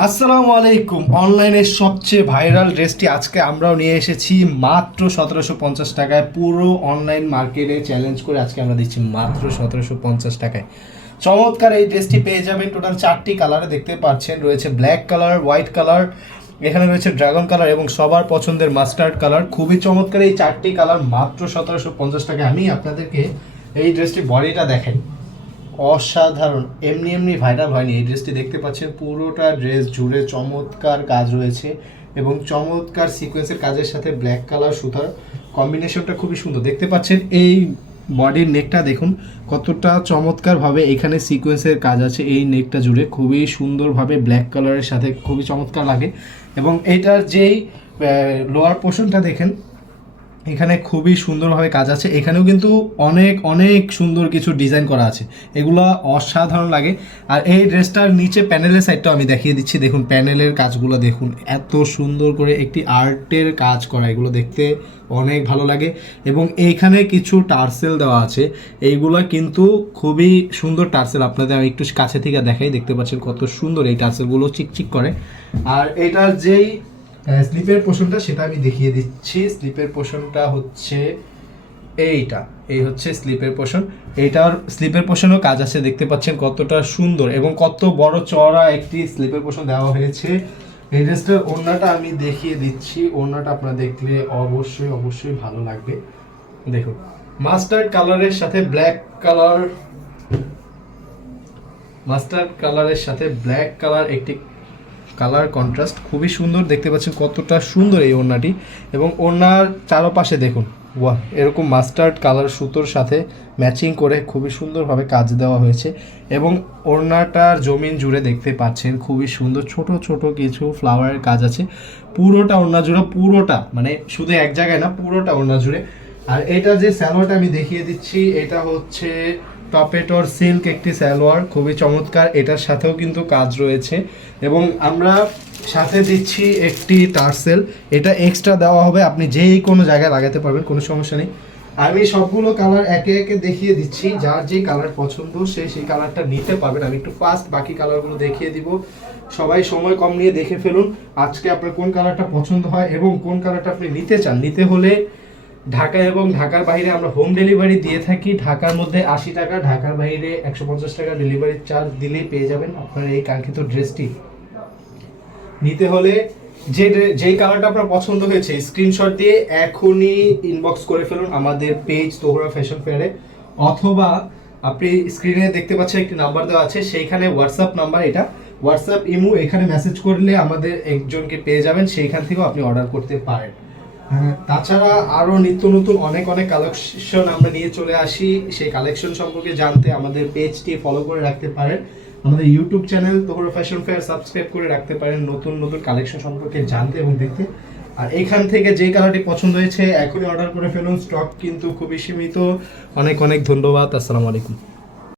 আসসালামু আলাইকুম। অনলাইনের সবচেয়ে ভাইরাল ড্রেসটি আজকে আমরাও নিয়ে এসেছি মাত্র 1750 টাকায়। পুরো অনলাইন মার্কেটে চ্যালেঞ্জ করে আজকে আমরা দিচ্ছি মাত্র 1750 টাকায়। চমৎকার এই ড্রেসটি পেয়ে যাবেন টোটাল 4টি কালারে, দেখতে পাচ্ছেন রয়েছে ব্ল্যাক কালার, হোয়াইট কালার, এখানে রয়েছে ড্রাগন কালার এবং সবার পছন্দের মাস্টার্ড কালার। খুবই চমৎকার এই 4টি কালার মাত্র 1750 টাকায়। আমি আপনাদেরকে এই ড্রেসটি বডিটা দেখাই, অসাধারণ, এমনি এমনি ভাইরাল হয়নি। এই ড্রেসটি দেখতে পাচ্ছেন পুরোটা ড্রেস জুড়ে চমৎকার কাজ রয়েছে এবং চমৎকার সিকোয়েন্সের কাজের সাথে ব্ল্যাক কালার সুতার কম্বিনেশনটা খুবই সুন্দর। দেখতে পাচ্ছেন এই বডির নেকটা দেখুন কতটা চমৎকারভাবে এখানে সিকোয়েন্সের কাজ আছে। এই নেকটা জুড়ে খুবই সুন্দরভাবে ব্ল্যাক কালারের সাথে খুবই চমৎকার লাগে এবং এটার যেই লোয়ার পোর্শনটা দেখেন এখানে খুবই সুন্দরভাবে কাজ আছে। এখানেও কিন্তু অনেক অনেক সুন্দর কিছু ডিজাইন করা আছে, এগুলো অসাধারণ লাগে। আর এই ড্রেসটার নিচে প্যানেলের সাইডটাও আমি দেখিয়ে দিচ্ছি, দেখুন প্যানেলের কাজগুলো দেখুন, এত সুন্দর করে একটি আর্টের কাজ করা, এগুলো দেখতে অনেক ভালো লাগে। এবং এইখানে কিছু টার্সেল দেওয়া আছে, এইগুলো কিন্তু খুবই সুন্দর টার্সেল। আপনাদের আমি একটু কাছে থেকে দেখাই, দেখতে পাচ্ছেন কত সুন্দর এই টার্সেলগুলো চিকচিক করে। আর এটার যেই স্লিপের পোর্শনটা সেটা আমি দেখিয়ে দিচ্ছি। স্লিপের পোর্শনটা হচ্ছে এই হচ্ছে স্লিপের পোর্শন। এইটার স্লিপের পোর্শনও কাজ আছে, দেখতে পাচ্ছেন কতটা সুন্দর এবং কত বড় চওড়া একটি স্লিপের পোর্শন দেওয়া হয়েছে। এই ড্রেসটার ওড়নাটা আমি দেখিয়ে দিচ্ছি, ওড়নাটা আপনারা দেখলে অবশ্যই অবশ্যই ভালো লাগবে। দেখুন মাস্টার্ড কালারের সাথে ব্ল্যাক কালার, মাস্টার্ড কালারের সাথে ব্ল্যাক কালার একটি কালার কন্ট্রাস্ট খুবই সুন্দর। দেখতে পাচ্ছেন কতটা সুন্দর এই ওড়নাটি এবং ওড়নার চারপাশে দেখুন ওয়াহ, এরকম মাস্টার্ড কালার সুতোর সাথে ম্যাচিং করে খুবই সুন্দরভাবে কাজ দেওয়া হয়েছে এবং ওড়নাটার জমিন জুড়ে দেখতে পাচ্ছেন খুবই সুন্দর ছোট ছোট কিছু ফ্লাওয়ারের কাজ আছে পুরোটা ওড়না জুড়ে, পুরোটা মানে শুধু এক জায়গায় না, পুরোটা ওড়না জুড়ে। আর এটা যে স্যালোয়ারটা আমি দেখিয়ে দিচ্ছি, এটা হচ্ছে টপেটর সিল্ক একটি সালোয়ার, খুবই চমৎকার। এটার সাথেও কিন্তু কাজ রয়েছে এবং আমরা সাথে দিচ্ছি একটি টার্সেল, এটা এক্সট্রা দেওয়া হবে, আপনি যেই কোনো জায়গায় লাগাতে পারবেন, কোনো সমস্যা নেই। আমি সবগুলো কালার একে একে দেখিয়ে দিচ্ছি, যার যেই কালার পছন্দ সে সেই কালারটা নিতে পারবেন। আমি একটু ফাস্ট বাকি কালারগুলো দেখিয়ে দিব, সবাই সময় কম নিয়ে দেখে ফেলুন আজকে আপনার কোন কালারটা পছন্দ হয় এবং কোন কালারটা আপনি নিতে চান। নিতে হলে ঢাকা এবং ঢাকার বাইরে আমরা হোম ডেলিভারি দিয়ে থাকি। ঢাকার মধ্যে 80 টাকা, ঢাকার বাইরে 150 টাকা ডেলিভারি চার্জ দিলেই পেয়ে যাবেন আপনার এই কাঙ্ক্ষিত ড্রেসটি। নিতে হলে যেই কালারটা আপনার পছন্দ হয়েছে স্ক্রিনশট দিয়ে এখনই ইনবক্স করে ফেলুন আমাদের পেজ তোহরা ফ্যাশন ফেয়ারে, অথবা আপনি স্ক্রিনে দেখতে পাচ্ছেন একটি নাম্বার দেওয়া আছে, সেইখানে হোয়াটসঅ্যাপ নাম্বার, এটা হোয়াটসঅ্যাপ ইমো, এখানে মেসেজ করলে আমাদের একজনকে পেয়ে যাবেন, সেইখান থেকেও আপনি অর্ডার করতে পারেন। তাছাড়া আরও নিত্য নতুন অনেক অনেক কালেকশন আমরা নিয়ে চলে আসি, সেই কালেকশন সম্পর্কে জানতে আমাদের পেজটি ফলো করে রাখতে পারেন, আমাদের YouTube channel Tohra fashion fair subscribe করে রাখতে পারেন নতুন নতুন কালেকশন সম্পর্কে জানতে এবং দেখতে। আর এখান থেকে যে কালারটি পছন্দ হয়েছে এখনই অর্ডার করে ফেলুন, স্টক কিন্তু খুবই সীমিত। অনেক অনেক ধন্যবাদ, আসসালামু আলাইকুম।